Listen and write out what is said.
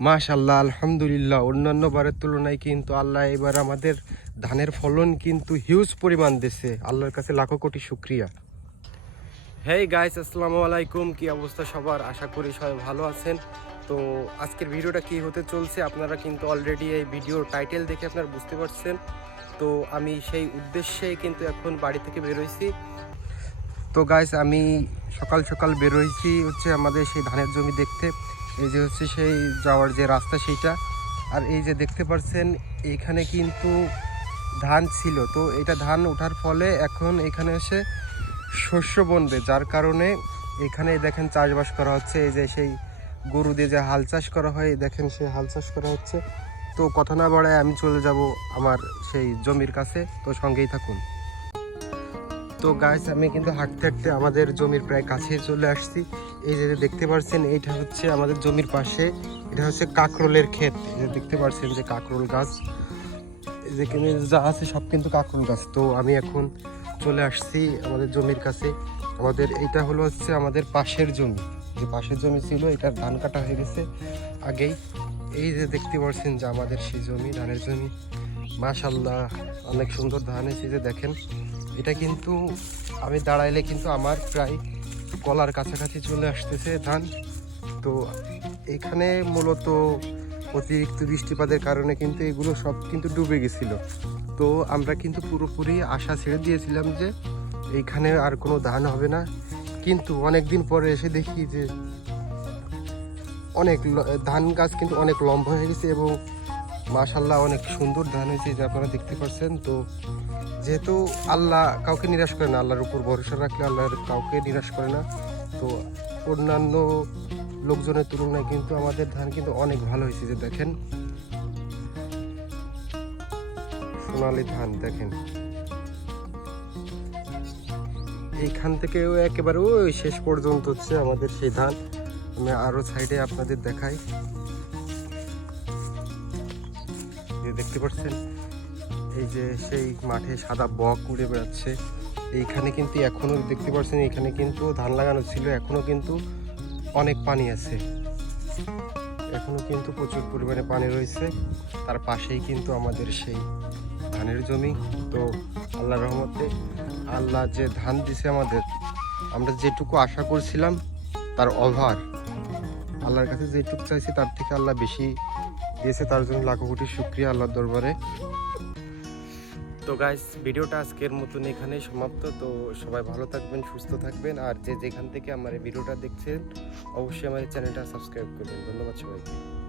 মাশাল্লাহ আলহামদুলিল্লাহ। অন্যান্য বারের তুলনায় কিন্তু আল্লাহ এবার আমাদের ধানের ফলন কিন্তু হিউজ পরিমাণ দিছে। আল্লাহর কাছে লাখো কোটি শুক্রিয়া। হেই গাইস আসসালামু আলাইকুম। কি অবস্থা সবার? আশা করি সবাই ভালো আছেন। তো আজকের ভিডিওটা কি হতে চলছে আপনারা কিন্তু অলরেডি এই ভিডিওর টাইটেল দেখে আপনারা বুঝতে পারছেন। তো আমি সেই উদ্দেশ্যে কিন্তু এখন বাড়ি থেকে বেরোইছি। তো গাইস আমি সকাল সকাল বেরোইছি হচ্ছে আমাদের সেই ধানের জমি দেখতে। এই যে হচ্ছে সেই যাওয়ার যে রাস্তা সেইটা। আর এই যে দেখতে পাচ্ছেন এইখানে কিন্তু ধান ছিল। তো এটা ধান ওঠার ফলে এখন এখানে এসে শস্য বনবে। যার কারণে এখানে দেখেন চাষবাস করা হচ্ছে। এই যে সেই গরু দিয়ে যে হাল চাষ করা হয়, দেখেন সেই হাল চাষ করা হচ্ছে। তো কথা না বাড়ায় আমি চলে যাব আমার সেই জমির কাছে। তো সঙ্গেই থাকুন। তো গাছ আমি কিন্তু হাঁটতে হাঁটতে আমাদের জমির প্রায় কাছে চলে আসছি। এই যে দেখতে পাচ্ছেন এইটা হচ্ছে আমাদের জমির পাশে, এটা হচ্ছে কাকরোলের ক্ষেত। দেখতে পাচ্ছেন যে কাকরোল গাছ। যেখানে যা আছে সব কিন্তু কাকরোল গাছ। তো আমি এখন চলে আসছি আমাদের জমির কাছে। আমাদের এটা হলো হচ্ছে আমাদের পাশের জমি। যে পাশের জমি ছিল এটা ধান কাটা হয়ে গেছে আগেই। এই যে দেখতে পাচ্ছেন যে আমাদের সেই জমি, ধানের জমি। মাশাল্লাহ অনেক সুন্দর ধান যে দেখেন। এটা কিন্তু আমি দাঁড়াইলে কিন্তু আমার প্রায় কলার কাছাকাছি চলে আসতেছে ধান। তো এখানে মূলত অতিরিক্ত বৃষ্টিপাতের কারণে কিন্তু এগুলো সব কিন্তু ডুবে গেছিল। তো আমরা কিন্তু পুরোপুরি আশা ছেড়ে দিয়েছিলাম যে এইখানে আর কোনো ধান হবে না। কিন্তু অনেক দিন পরে এসে দেখি যে অনেক ধান গাছ কিন্তু অনেক লম্বা হয়ে গেছে এবং মাশাল্লাহ অনেক সুন্দর ধান হয়েছে যে আপনারা দেখতে পাচ্ছেন তো যেহেতু আল্লাহ কাউকে নিরাশ করে না, আল্লাহর উপর ভরসা রাখলে আল্লাহর কাউকে নিরাশ করে না। তো অন্যান্য লোকজনের তুলনায় কিন্তু আমাদের ধান কিন্তু অনেক ভালো হয়েছে, যে দেখেন। সোনালি ধান, দেখেন। এইখান থেকেও একেবারে ওই শেষ পর্যন্ত হচ্ছে আমাদের সেই ধান। আমি আরও সাইডে আপনাদের দেখাই। দেখতে পাচ্ছেন এই যে সেই মাঠে সাদা বক উড়ে বেড়াচ্ছে। এইখানে কিন্তু এখনও দেখতে পাচ্ছেন এখানে কিন্তু ধান লাগানো ছিল এখনও কিন্তু অনেক পানি আছে। এখনও কিন্তু প্রচুর পরিমাণে পানি রয়েছে। তার পাশেই কিন্তু আমাদের সেই ধানের জমি। তো আল্লাহ রহমতে আল্লাহ যে ধান দিছে আমাদের, আমরা যেটুকু আশা করছিলাম তার অভার। আল্লাহর কাছে যেটুকু চাইছি তার থেকে আল্লাহ বেশি দিয়েছে, তার জন্য লাখো কোটি শুক্রিয়া আল্লাহর দরবারে। তো গাইস ভিডিওটা আজকের মতন এখানেই সমাপ্ত। তো সবাই ভালো থাকবেন, সুস্থ থাকবেন। আর যে যেখান থেকে আমার এই ভিডিওটা দেখছেন, অবশ্যই আমার চ্যানেলটা সাবস্ক্রাইব করবেন। ধন্যবাদ সবাইকে।